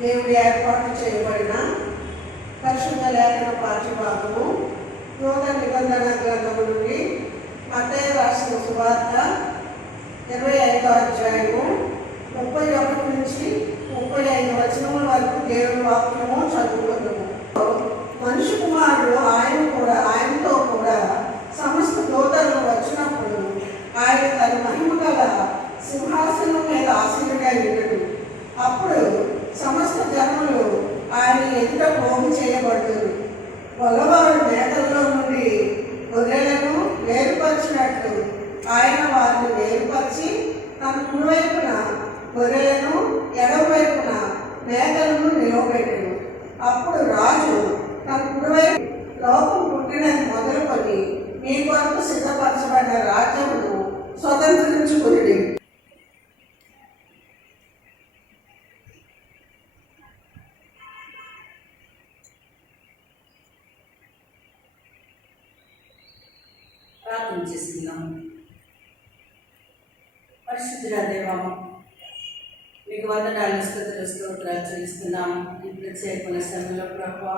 దేవుడి ఏర్పాటు చేయబడిన పరిశుద్ధ లేఖన పాఠ్యభాగము నూతన నిబంధన గ్రంథము నుండి మత్తయి రాసిన సువార్త 25వ అధ్యాయము 31 నుంచి 35 వచనముల వరకు దేవుని వాక్యము చదువుకుందాము. మనిషి కుమారుడు ఆయనతో కూడా సమస్త దూతలు వచ్చినప్పుడు ఆయన తన మహిమ గల సింహాసనం మీద ఆసీనుడై ఉండడు. అప్పుడు సమస్త జనములు ఆయన ఎదుట పోగు చేయబడుతుంది. గొల్లవారు మేకల్లో నుండి గొర్రెలను వేరుపరిచినట్లు ఆయన వారిని వేరుపరిచి తన కుడివైపున గొర్రెలను ఎడమవైపున మేకలను నిలవబెట్టెను. అప్పుడు రాజు తన కుడివైపు లోకం పుట్టినది మొదలుకొని మీ కొరకు సిద్ధపరచబడిన రాజ్యమును స్వతంత్రించుకుని ప్రార్థన చేసుకుందాం. పరిశుద్ధుల దేవా, మీకు వందనాలు స్తుతులు స్తోత్రాలు చెల్లిస్తున్నాం. ఈ ప్రత్యేకమైన సమయంలో ప్రభా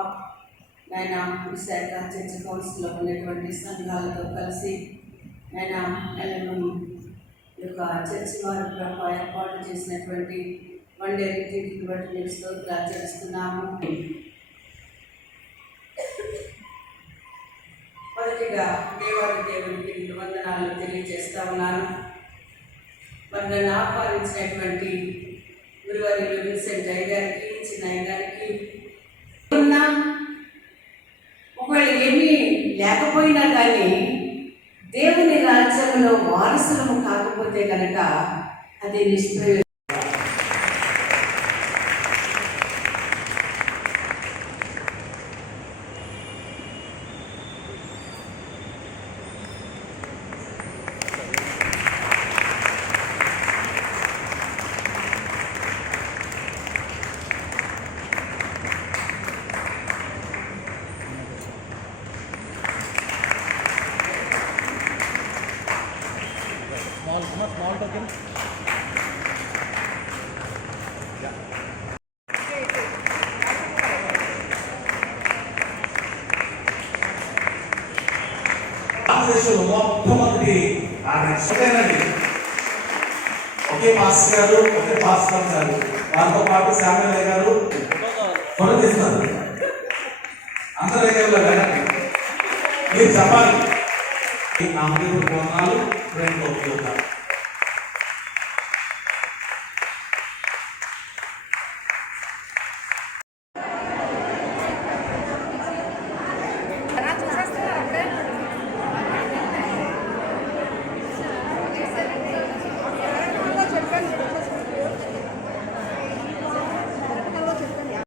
నాయన విశాఖ చర్చ్ కౌన్సిల్లో ఉన్నటువంటి సంఘాలతో కలిసి నాయన యొక్క చర్చి వారు ప్రభా ఏర్పాటు చేసినటువంటి వన్డే రిట్రీట్కి బట్టి మీకు స్తోత్రాలు చెల్లిస్తున్నాము. మొదటిగా దేవునికి వందనాలు తెలియజేస్తా ఉన్నాను. మరి నన్ను ఆహ్వానించినటువంటి గురువారిలో విన్సెంట్ అయ్య గారికి, చిన్నయ్య గారికి, ఒకవేళ ఏమీ లేకపోయినా కానీ దేవుని రాజ్యంలో వారసులము కాకపోతే కనుక అది నిష్ప్రయోజనం. Small token. Yeah. భారతదేశంలో మొట్టమొదటి ఒకే మాస్టర్ గారు, ఒకే భాస్కర్ గారు, వారితో పాటు శామ్యుల్ గారు ఫోటో తీస్తారు. అందరి దగ్గరలో వెళ్ళండి, మీరు చెప్పాలి. నా హృదయపూర్వక వందనాలు.